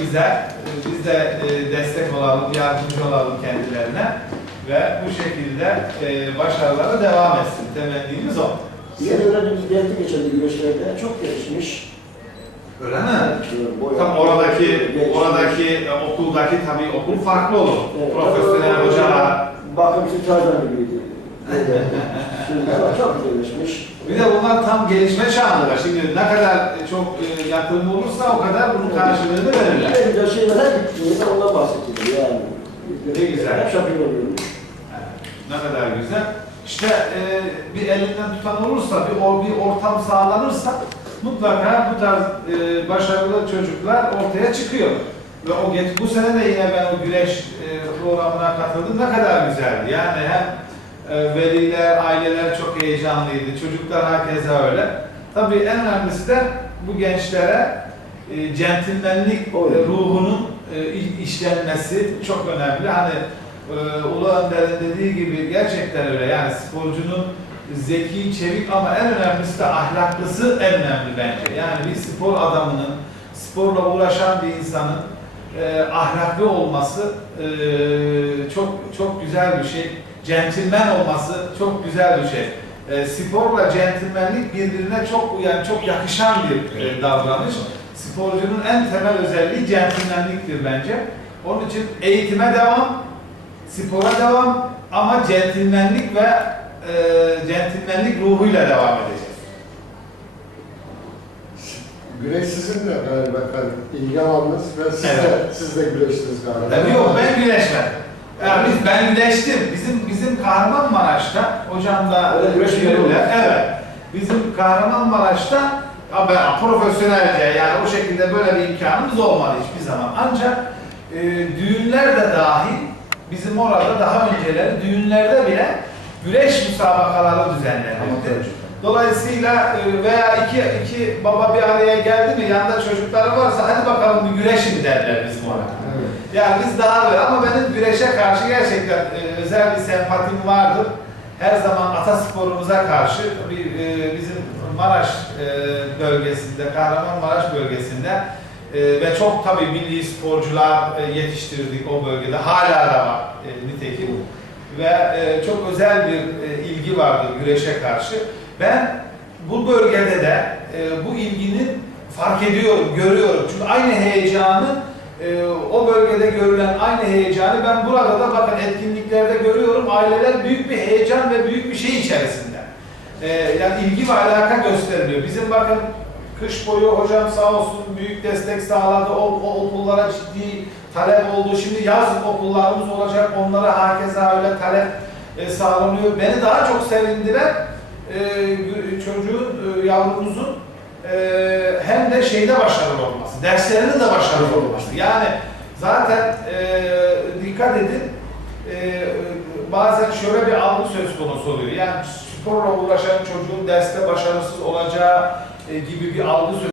güzel. E, Biz de e, destek olalım, yardımcı olalım kendilerine ve bu şekilde e, başarılara devam etsin. Temennimiz o. Yeni öğrencimiz geldi geçen de güreşlerde. Çok gelişmiş. Öyle mi? Boya- Tam oradaki gelişmiş. oradaki e, okuldaki tabii okul farklı olur. Evet, Profesyonel hocalar. Bakımcı Tarzan gibiydi. Şimdi ama çok gelişmiş. Bir de bunlar tam gelişme çağında. Şimdi ne kadar çok e, yatırım olursa o kadar bunun karşılığını verirler. En güzel şeyler hep gittiğinde ondan bahsediyor yani. Ne güzel. Hep şampiyon oluyormuş. Ne kadar güzel. İşte e, bir elinden tutan olursa, bir, or, bir ortam sağlanırsa mutlaka bu tarz e, başarılı çocuklar ortaya çıkıyor. Ve o bu sene de yine ben o güreş e, programına katıldım. Ne kadar güzeldi. Yani hem veliler, aileler çok heyecanlıydı. Çocuklar herkese öyle. Tabii en önemlisi de bu gençlere e, centilmenlik e, ruhunun e, işlenmesi çok önemli. Hani Ulu Önder'in dediği gibi gerçekten öyle. Yani sporcunun zeki, çevik ama en önemlisi de ahlaklısı en önemli bence. Yani bir spor adamının, sporla uğraşan bir insanın e, ahlaklı olması e, çok çok güzel bir şey. Centilmen olması çok güzel bir şey. E, sporla centilmenlik birbirine çok uyan, çok yakışan bir e, davranış. Sporcunun en temel özelliği centilmenliktir bence. Onun için eğitime devam, spora devam ama centilmenlik ve e, centilmenlik ruhuyla devam edeceğiz. Güreş sizin de galiba. İlgi alanınız ve siz, de, Evet. siz de güreştiniz galiba. Tabii yok ben güreşmedim. Yani biz, ben güreştim. Bizim bizim Kahramanmaraş'ta hocam da bilirler. yapıyorlar. Evet. Bizim Kahramanmaraş'ta ya ben profesyonelce yani o şekilde böyle bir imkanımız olmadı hiçbir zaman. Ancak e, düğünler de dahil bizim orada daha önceleri düğünlerde bile güreş müsabakaları düzenlenirdi. Dolayısıyla e, veya iki, iki baba bir araya geldi mi yanında çocukları varsa hadi bakalım bir güreşin derler bizim orada. Yani biz daha böyle ama benim güreşe karşı gerçekten e, özel bir sempatim vardır. Her zaman atasporumuza karşı bir e, bizim Maraş e, bölgesinde, Kahramanmaraş bölgesinde e, ve çok tabii milli sporcular e, yetiştirdik o bölgede. Hala da var e, nitekim. Ve e, çok özel bir e, ilgi vardır güreşe karşı. Ben bu bölgede de e, bu ilginin fark ediyorum, görüyorum. Çünkü aynı heyecanı ee, bölgede görülen aynı heyecanı ben burada da bakın etkinliklerde görüyorum. Aileler büyük bir heyecan ve büyük bir şey içerisinde. Ee, yani ilgi ve alaka gösteriliyor. Bizim bakın kış boyu hocam sağ olsun büyük destek sağladı. O, o okullara ciddi talep oldu. Şimdi yaz okullarımız olacak. Onlara herkese öyle talep e, sağlanıyor. Beni daha çok sevindiren e, çocuğun, e, yavrumuzun e, hem de şeyde başarılı olması, derslerinde de başarılı olması. Yani zaten e, dikkat edin, e, bazen şöyle bir algı söz konusu oluyor. Yani sporla uğraşan çocuğun derste başarısız olacağı e, gibi bir algı söz